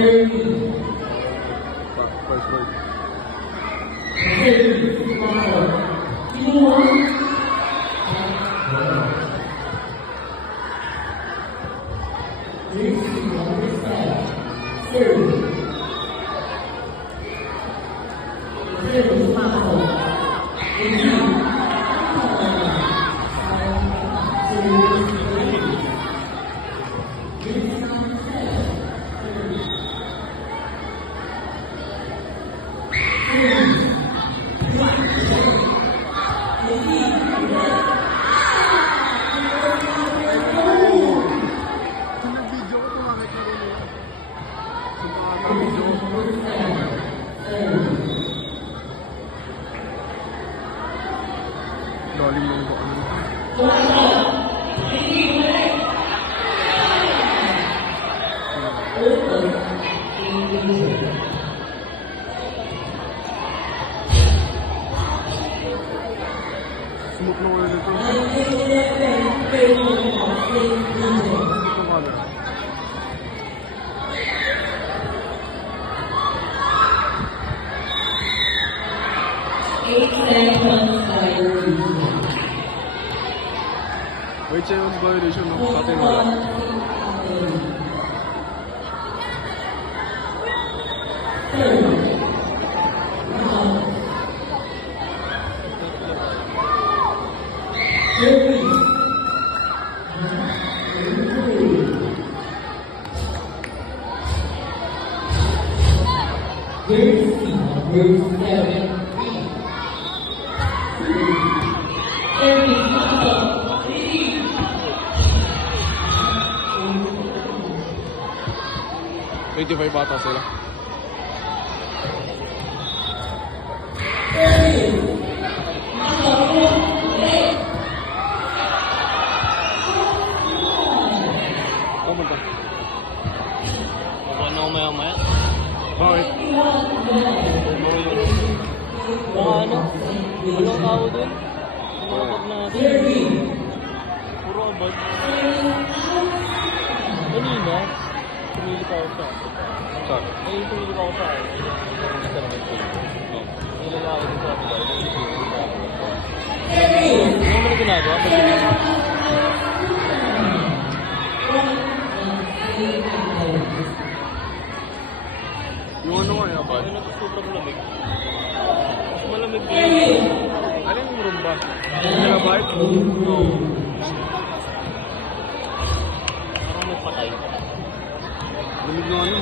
First word. Lalim mo ba ano? Sumuk na ulit ito. Ito camera. Wait, siya yung violation ng ating wala. May bata sila. Tama ba? Ano maya-maya? Bakit? Ano? Anong tao dun? Abot natin. Puro abot. Kanina, tumili pa ako sa Saan? ay, tumili pa ako sa may lalaki dito ako ba? Ano mo na ginagawa? Yung ano nga yan ba? Ano na ito sobrang lamig? Mas malamig din. Ano yung rumba? Megabyte? Oo. Parang may patay. Lamig na ano?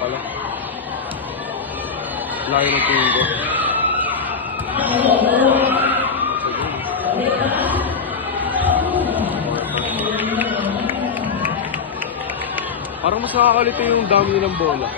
Pala. Layo ng tingin ko. Parang mas nakakalito yung dami ng bola.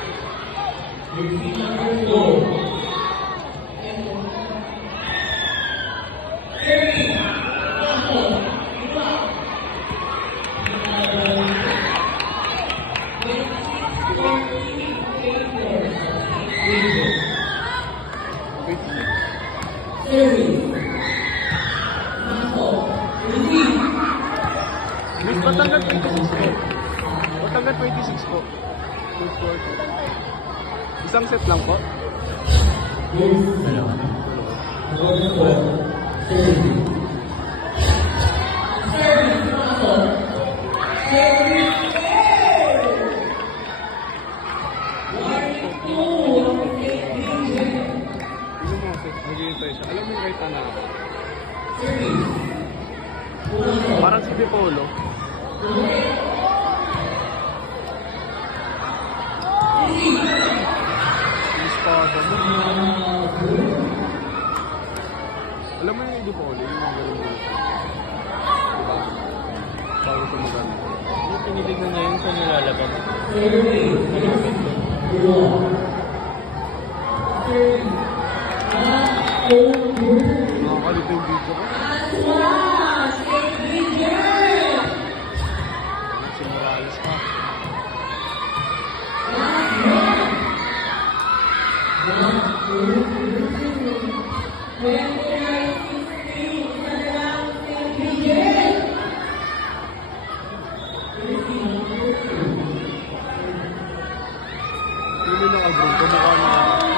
Miss, ba't hanggang 26 po? Ba't hanggang 26 po? Isang set lang po? Dalawa. Naghihintay siya. Alam mo yung kahit na parang si Pipolo. Espada mo. Alam mo yung Pipolo, yung mga ganun. Diba? Bago sa maganda. Yung tinitignan niya yung sa nilalaban. Nakakalito yung video ko. Si Morales pa. Hindi na naka-bro, kumukha na.